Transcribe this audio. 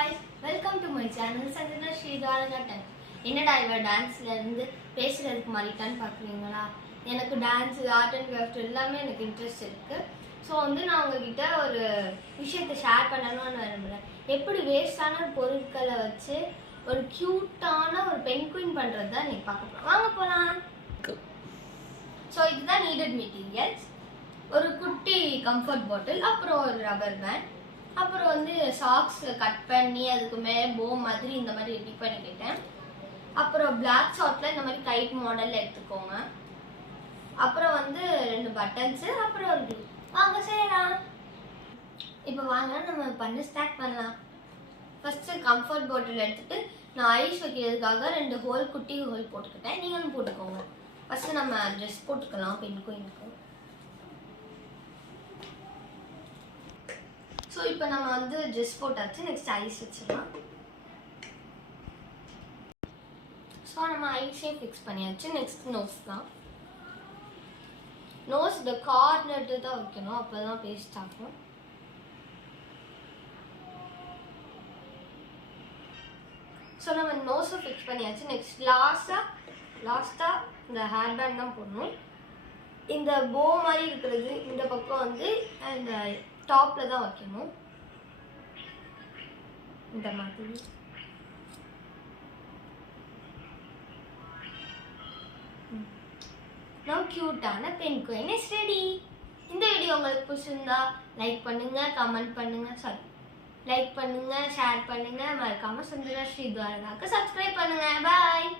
guys, welcome to my channel Sanjana Sridharanath. என்னடா இவ டான்ஸ்ல இருந்து பேசுறதுக்கு மாறிட்டான்னு பாக்குறீங்களா? எனக்கு டான்ஸ், ஆர்ட் அண்ட் கிராஃப்ட் எல்லாமே எனக்கு இன்ட்ரெஸ்ட் இருக்கு. ஸோ நான் உங்ககிட்ட ஒரு விஷயத்தை ஷேர் பண்ணணும்னு விரும்புகிறேன். எப்படி வேஸ்டான பொருட்களை வச்சு ஒரு க்யூட்டான ஒரு பென் குயின் பண்ணுறது தான் இன்னைக்கு பார்க்க போகிறோம். வாங்க போகலாம். ஸோ இதுதான் நீடட் மெட்டீரியல்ஸ். ஒரு குட்டி கம்ஃபர்ட் பாட்டில், அப்புறம் ஒரு ரப்பர் பேண்ட், அப்புறம் சாக்ஸ் கட் பண்ணி அதுக்கு மேலே போ மாதிரி இந்த மாதிரி ரெடி பண்ணிக்கிட்டேன். அப்புறம் பிளாக் சார்ட்ல இந்த மாதிரி கைட் மாடல் எடுத்துக்கோங்க. அப்புறம் 2 பட்டன்ஸு, அப்புறம் ஒரு க்ளூ. வாங்க செய்யலாம். இப்போ வாங்க நம்ம பண்ண ஸ்டார்ட் பண்ணலாம். ஃபர்ஸ்ட் கம்ஃபர்ட் பாட்டில் எடுத்துட்டு நான் ஐஸ் வைக்கிறதுக்காக 2 ஹோல், குட்டி ஹோல் போட்டுக்கிட்டேன். நீங்களும் போட்டுக்கோங்க. ஃபர்ஸ்ட் நம்ம ட்ரெஸ் போட்டுக்கலாம் பென் குயினுக்கு. ஸோ இப்போ நம்ம ட்ரெஸ் போட்டாச்சு. நெக்ஸ்ட் ஐஸ் வச்சிடலாம். ஸோ நம்ம ஐஸே ஃபிக்ஸ் பண்ணியாச்சு. நெக்ஸ்ட் நோஸ் தான். நோஸ் இந்த கார்னர்ட்டு தான் வைக்கணும், அப்போ தான் பேஸ்ட் ஆகும். ஸோ நம்ம நோஸை ஃபிக்ஸ் பண்ணியாச்சு. நெக்ஸ்ட் லாஸ்ட்டாக இந்த ஹேர் பேண்ட் தான் போடணும். இந்த போ மாதிரி இருக்கிறது இந்த பக்கம் இந்த டாப்பில் தான் வைக்கணும். இந்த மாதிரி நம்ம கியூட்டான பென் குயின் இஸ் ரெடி. இந்த வீடியோ உங்களுக்கு பிடிச்சிருந்தா லைக் பண்ணுங்க, கமெண்ட் பண்ணுங்க, லைக் பண்ணுங்க, ஷேர் பண்ணுங்க, மறக்காம சந்திரா ஸ்ரீத்வாரகாக்கு சப்ஸ்கிரைப் பண்ணுங்க. பாய்.